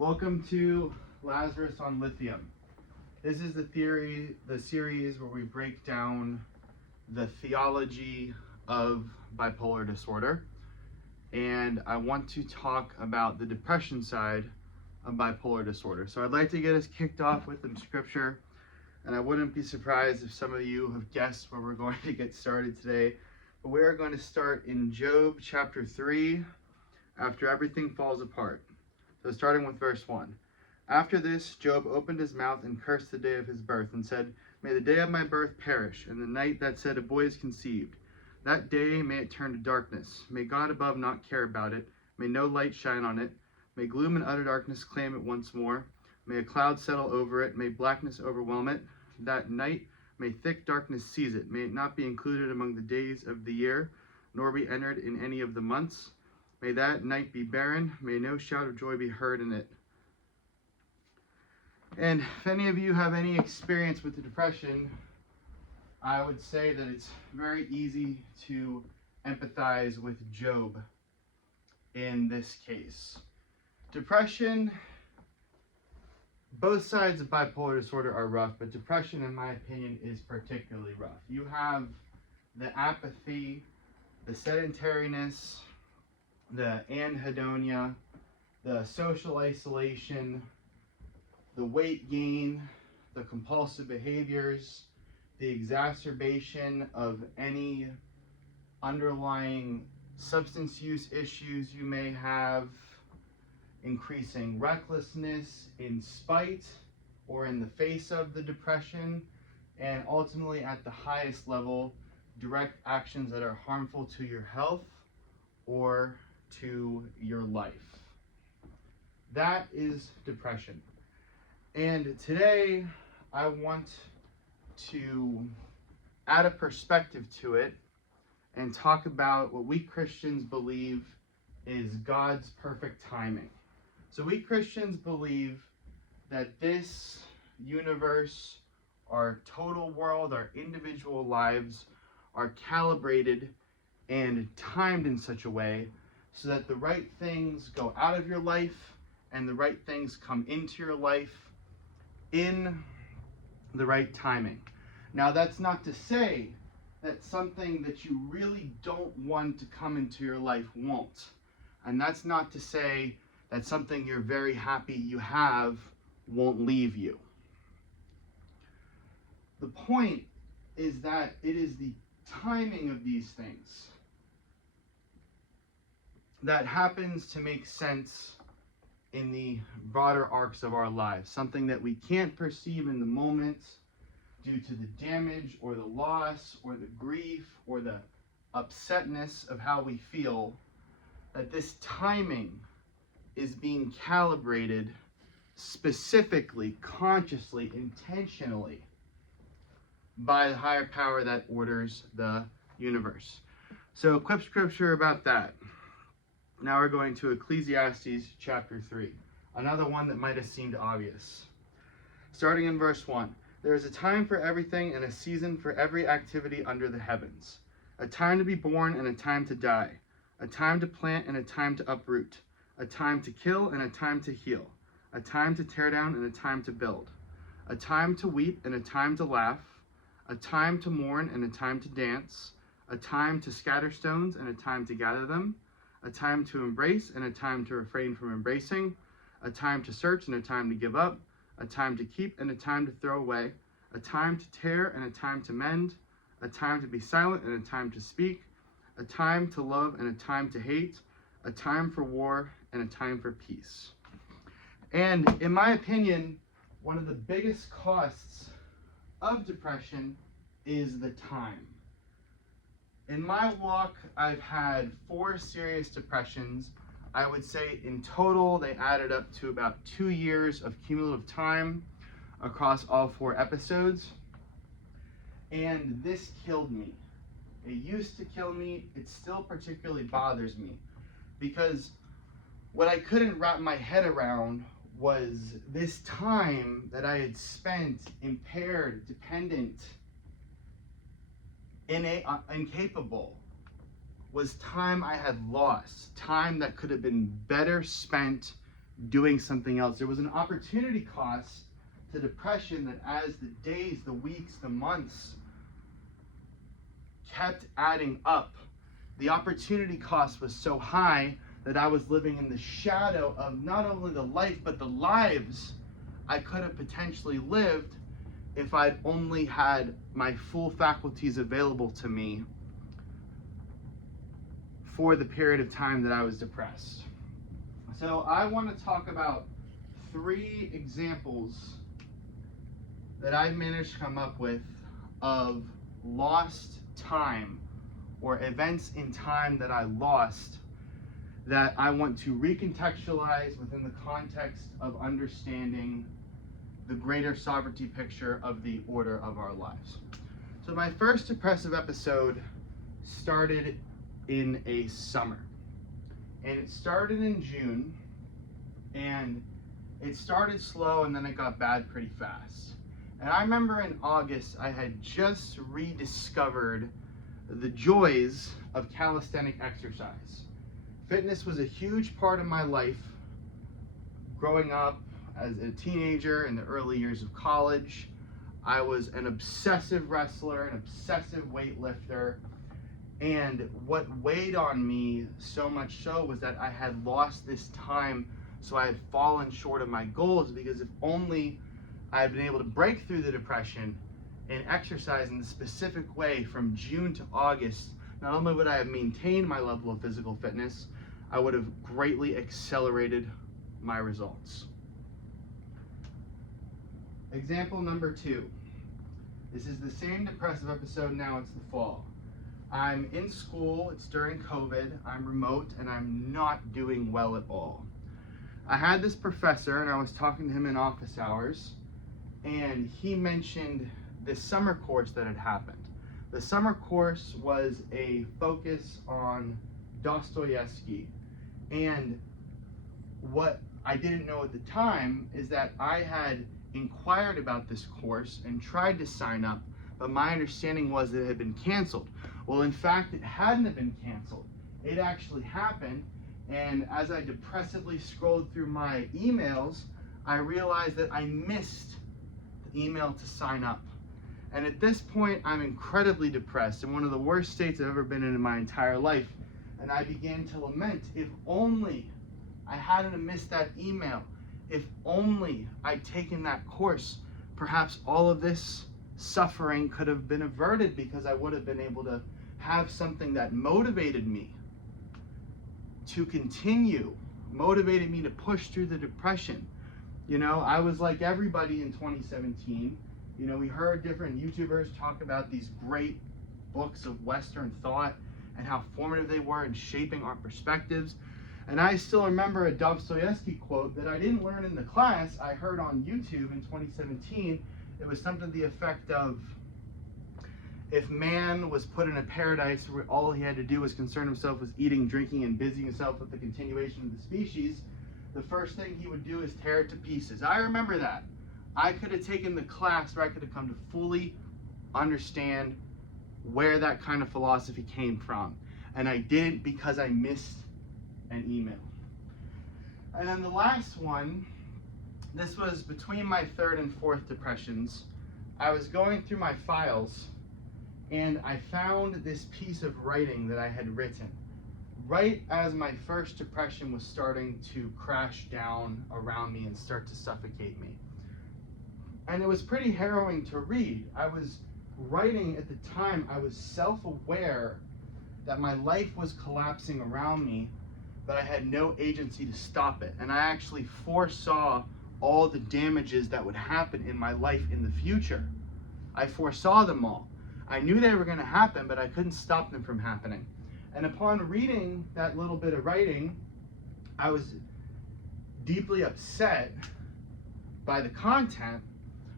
Welcome to Lazarus on Lithium. This is the series where we break down the theology of bipolar disorder. And I want to talk about the depression side of bipolar disorder. So I'd like to get us kicked off with some scripture. And I wouldn't be surprised if some of you have guessed where we're going to get started today. But we are going to start in Job chapter 3, after everything falls apart. So starting with verse 1. After this, Job opened his mouth and cursed the day of his birth and said, "May the day of my birth perish, and the night that said a boy is conceived. That day may it turn to darkness. May God above not care about it. May no light shine on it. May gloom and utter darkness claim it once more. May a cloud settle over it. May blackness overwhelm it. That night may thick darkness seize it. May it not be included among the days of the year, nor be entered in any of the months. May that night be barren. May no shout of joy be heard in it." And if any of you have any experience with the depression, I would say that it's very easy to empathize with Job in this case. Depression, both sides of bipolar disorder are rough, but depression, in my opinion, is particularly rough. You have the apathy, the sedentariness, the anhedonia, the social isolation, the weight gain, the compulsive behaviors, the exacerbation of any underlying substance use issues you may have, increasing recklessness in spite or in the face of the depression, and ultimately at the highest level, direct actions that are harmful to your health or to your life. That is depression. And today I want to add a perspective to it and talk about what we Christians believe is God's perfect timing. So we Christians believe that this universe, our total world, our individual lives are calibrated and timed in such a way so that the right things go out of your life and the right things come into your life in the right timing. Now, that's not to say that something that you really don't want to come into your life won't. And that's not to say that something you're very happy you have won't leave you. The point is that it is the timing of these things that happens to make sense in the broader arcs of our lives. Something that we can't perceive in the moment due to the damage or the loss or the grief or the upsetness of how we feel, that this timing is being calibrated specifically, consciously, intentionally by the higher power that orders the universe. So a quick scripture about that. Now we're going to Ecclesiastes chapter 3, another one that might have seemed obvious. Starting in verse 1, "There is a time for everything and a season for every activity under the heavens, a time to be born and a time to die, a time to plant and a time to uproot, a time to kill and a time to heal, a time to tear down and a time to build, a time to weep and a time to laugh, a time to mourn and a time to dance, a time to scatter stones and a time to gather them, a time to embrace and a time to refrain from embracing, a time to search and a time to give up, a time to keep and a time to throw away, a time to tear and a time to mend, a time to be silent and a time to speak, a time to love and a time to hate, a time for war and a time for peace." And in my opinion, one of the biggest costs of depression is the time. In my walk, I've had 4 serious depressions. I would say in total, they added up to about 2 years of cumulative time across all 4 episodes. And this killed me. It used to kill me. It still particularly bothers me. Because what I couldn't wrap my head around was this time that I had spent impaired, dependent, incapable, was time I had lost, time that could have been better spent doing something else. There was an opportunity cost to depression that as the days, the weeks, the months kept adding up, the opportunity cost was so high that I was living in the shadow of not only the life, but the lives I could have potentially lived if I'd only had my full faculties available to me for the period of time that I was depressed. So I want to talk about 3 examples that I managed to come up with of lost time or events in time that I lost that I want to recontextualize within the context of understanding the greater sovereignty picture of the order of our lives. So my first depressive episode started in a summer, and it started in June, and it started slow and then it got bad pretty fast. And I remember in August I had just rediscovered the joys of calisthenic exercise. Fitness was a huge part of my life growing up as a teenager in the early years of college. I was an obsessive wrestler, an obsessive weightlifter, and what weighed on me so much so was that I had lost this time, so I had fallen short of my goals, because if only I had been able to break through the depression and exercise in the specific way from June to August, not only would I have maintained my level of physical fitness, I would have greatly accelerated my results. Example number 2. This is the same depressive episode, now it's the fall. I'm in school, it's during COVID, I'm remote, and I'm not doing well at all. I had this professor, and I was talking to him in office hours, and he mentioned this summer course that had happened. The summer course was a focus on Dostoevsky, and what I didn't know at the time is that I had inquired about this course and tried to sign up, but my understanding was that it had been canceled. Well, in fact, it hadn't been canceled. It actually happened, and as I depressively scrolled through my emails, I realized that I missed the email to sign up. And at this point, I'm incredibly depressed, in one of the worst states I've ever been in my entire life. And I began to lament, if only I hadn't missed that email, if only I'd taken that course, perhaps all of this suffering could have been averted, because I would have been able to have something that motivated me to continue, motivated me to push through the depression. You know, I was like everybody in 2017. You know, we heard different YouTubers talk about these great books of Western thought and how formative they were in shaping our perspectives. And I still remember a Dostoevsky quote that I didn't learn in the class, I heard on YouTube in 2017. It was something to the effect of, if man was put in a paradise where all he had to do was concern himself with eating, drinking, and busying himself with the continuation of the species, the first thing he would do is tear it to pieces. I remember that. I could have taken the class where I could have come to fully understand where that kind of philosophy came from. And I didn't, because I missed an email. And then the last one, this was between my 3rd and 4th depressions. I was going through my files and I found this piece of writing that I had written right as my first depression was starting to crash down around me and start to suffocate me. And it was pretty harrowing to read. I was writing at the time, I was self-aware that my life was collapsing around me, but I had no agency to stop it. And I actually foresaw all the damages that would happen in my life in the future. I foresaw them all. I knew they were going to happen, but I couldn't stop them from happening. And upon reading that little bit of writing, I was deeply upset by the content,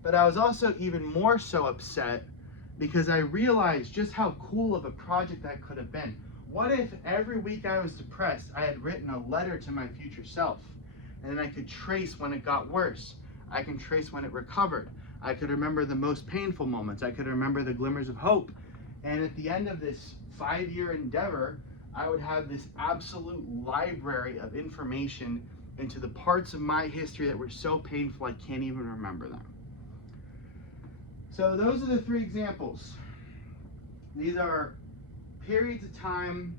but I was also even more so upset because I realized just how cool of a project that could have been. What if every week I was depressed, I had written a letter to my future self, and then I could trace when it got worse. I can trace when it recovered. I could remember the most painful moments. I could remember the glimmers of hope. And at the end of this 5-year endeavor, I would have this absolute library of information into the parts of my history that were so painful I can't even remember them. So those are the three examples. These are periods of time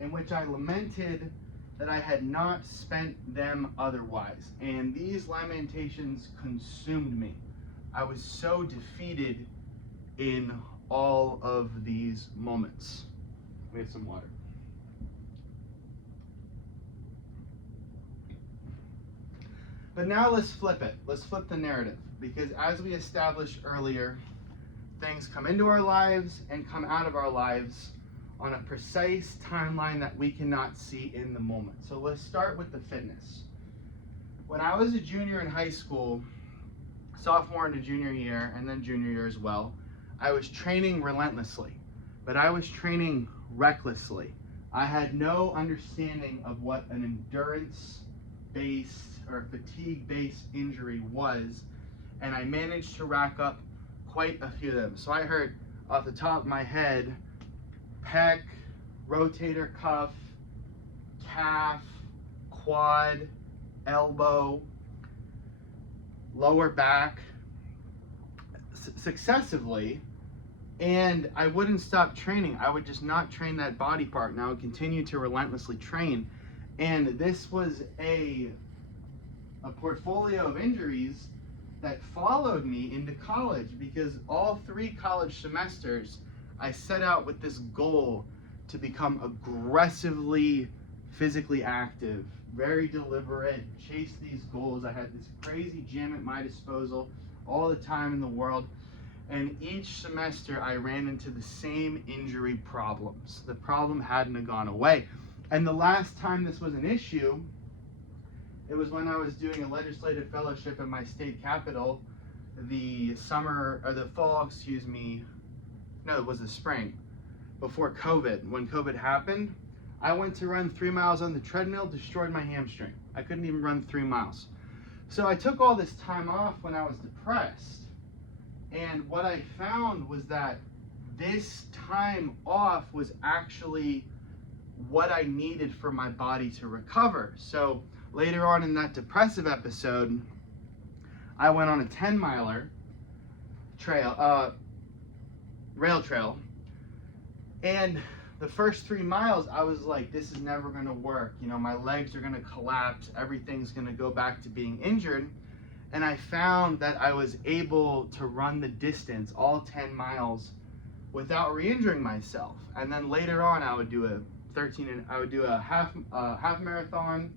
in which I lamented that I had not spent them otherwise. And these lamentations consumed me. I was so defeated in all of these moments. We have some water. But now let's flip it. Let's flip the narrative. Because as we established earlier, things come into our lives and come out of our lives on a precise timeline that we cannot see in the moment. So let's start with the fitness. When I was a junior in high school, sophomore into junior year, and then junior year as well, I was training relentlessly, but I was training recklessly. I had no understanding of what an endurance-based or fatigue-based injury was, and I managed to rack up quite a few of them. So I heard off the top of my head, pec, rotator cuff, calf, quad, elbow, lower back, successively, and I wouldn't stop training. I would just not train that body part, and I would continue to relentlessly train. And this was a portfolio of injuries that followed me into college, because all 3 college semesters I set out with this goal to become aggressively physically active, very deliberate, chase these goals. I had this crazy gym at my disposal all the time in the world, and each semester I ran into the same injury problems. The problem hadn't gone away. And the last time this was an issue, it was when I was doing a legislative fellowship in my state capital, the spring, before COVID. When COVID happened, I went to run 3 miles on the treadmill, destroyed my hamstring. I couldn't even run 3 miles. So I took all this time off when I was depressed, and what I found was that this time off was actually what I needed for my body to recover. So later on in that depressive episode, I went on a 10-miler rail trail, and the first 3 miles I was like, this is never going to work. You know, my legs are going to collapse, everything's going to go back to being injured. And I found that I was able to run the distance, all 10 miles, without re-injuring myself. And then later on I would do a half marathon,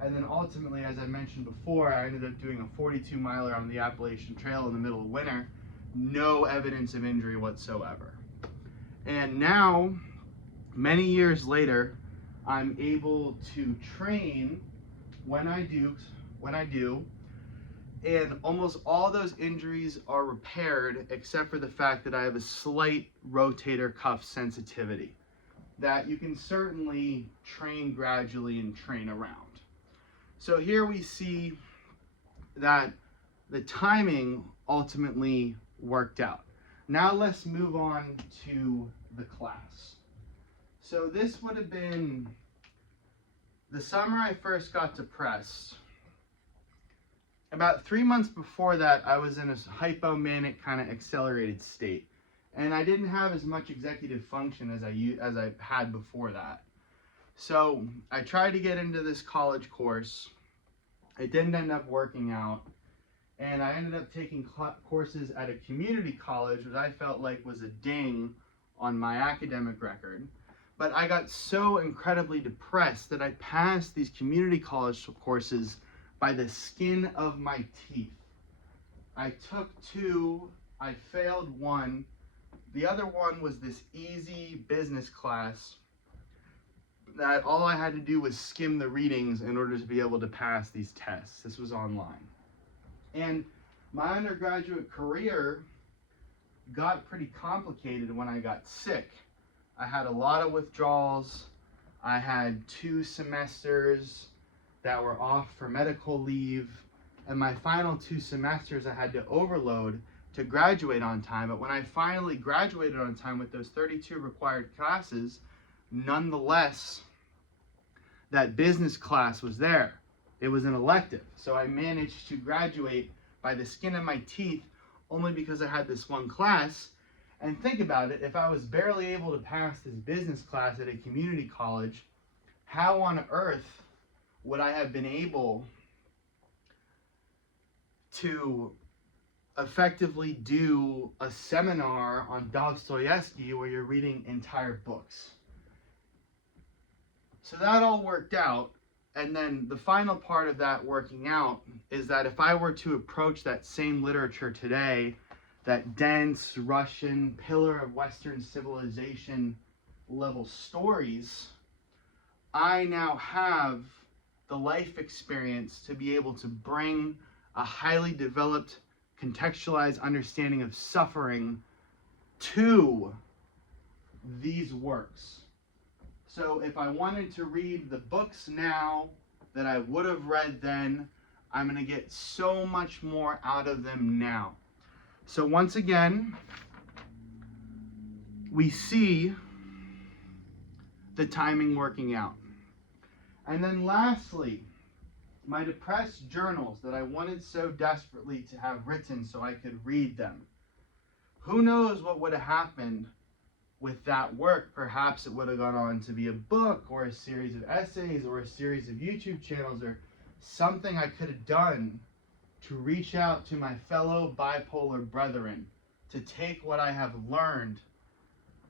and then ultimately, as I mentioned before, I ended up doing a 42-miler on the Appalachian Trail in the middle of winter. No evidence of injury whatsoever. And now, many years later, I'm able to train when I do, and almost all those injuries are repaired except for the fact that I have a slight rotator cuff sensitivity that you can certainly train gradually and train around. So here we see that the timing ultimately worked out. Now let's move on to the class. So this would have been the summer I first got depressed. About 3 months before that, I was in a hypomanic kind of accelerated state, and I didn't have as much executive function as I had before that. So I tried to get into this college course. It didn't end up working out, and I ended up taking courses at a community college, which I felt like was a ding on my academic record. But I got so incredibly depressed that I passed these community college courses by the skin of my teeth. I took 2, I failed 1. The other one was this easy business class that all I had to do was skim the readings in order to be able to pass these tests. This was online. And my undergraduate career got pretty complicated when I got sick. I had a lot of withdrawals. I had 2 semesters that were off for medical leave, and my final 2 semesters I had to overload to graduate on time. But when I finally graduated on time with those 32 required classes, nonetheless, that business class was there. It was an elective. So I managed to graduate by the skin of my teeth only because I had this one class. And think about it, if I was barely able to pass this business class at a community college, how on earth would I have been able to effectively do a seminar on Dostoevsky where you're reading entire books? So that all worked out. And then the final part of that working out is that if I were to approach that same literature today, that dense Russian pillar of Western civilization level stories, I now have the life experience to be able to bring a highly developed, contextualized understanding of suffering to these works. So if I wanted to read the books now that I would have read then, I'm going to get so much more out of them now. So once again, we see the timing working out. And then lastly, my depressed journals that I wanted so desperately to have written so I could read them. Who knows what would have happened with that work? Perhaps it would have gone on to be a book or a series of essays or a series of YouTube channels or something I could have done to reach out to my fellow bipolar brethren, to take what I have learned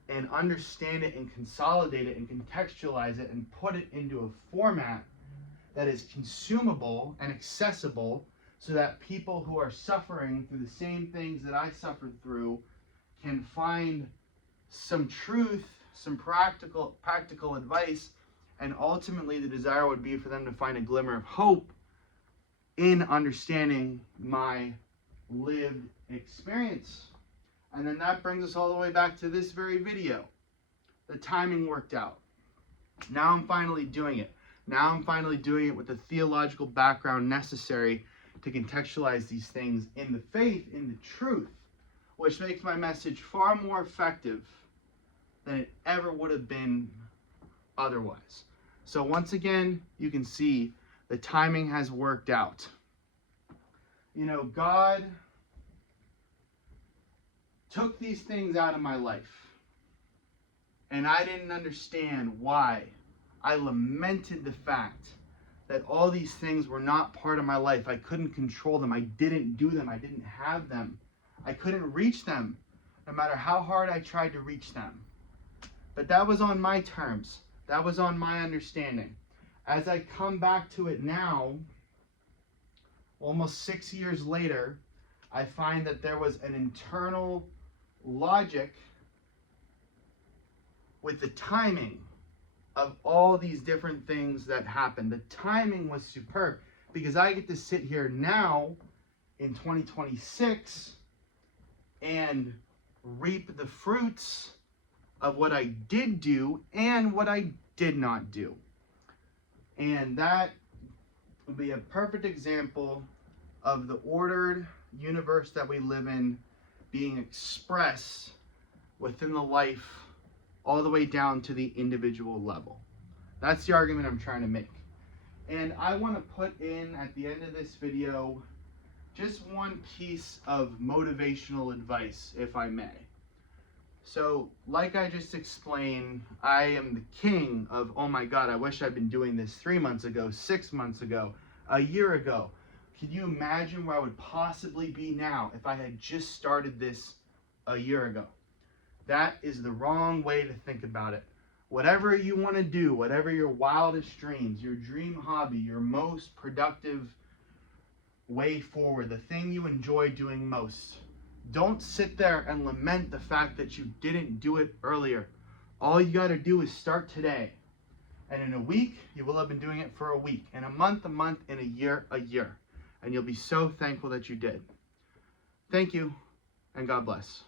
and understand it and consolidate it and contextualize it and put it into a format that is consumable and accessible so that people who are suffering through the same things that I suffered through can find some truth, some practical advice, and ultimately the desire would be for them to find a glimmer of hope in understanding my lived experience. And then that brings us all the way back to this very video. The timing worked out. Now I'm finally doing it. Now I'm finally doing it with the theological background necessary to contextualize these things in the faith, in the truth, which makes my message far more effective than it ever would have been otherwise. So once again, you can see the timing has worked out. You know, God took these things out of my life, and I didn't understand why. I lamented the fact that all these things were not part of my life. I couldn't control them. I didn't do them. I didn't have them. I couldn't reach them, no matter how hard I tried to reach them. But that was on my terms. That was on my understanding. As I come back to it now, almost 6 years later, I find that there was an internal logic with the timing of all these different things that happened. The timing was superb because I get to sit here now in 2026 and reap the fruits of what I did do and what I did not do. And that would be a perfect example of the ordered universe that we live in being expressed within the life all the way down to the individual level. That's the argument I'm trying to make. And I want to put in at the end of this video just one piece of motivational advice, if I may. So, like I just explained, I am the king of, oh my God, I wish I'd been doing this 3 months ago, 6 months ago, a year ago. Can you imagine where I would possibly be now if I had just started this a year ago? That is the wrong way to think about it. Whatever you want to do, whatever your wildest dreams, your dream hobby, your most productive way forward, the thing you enjoy doing most, don't sit there and lament the fact that you didn't do it earlier. All you got to do is start today. And in a week, you will have been doing it for a week. In a month, in a year, a year. And you'll be so thankful that you did. Thank you, and God bless.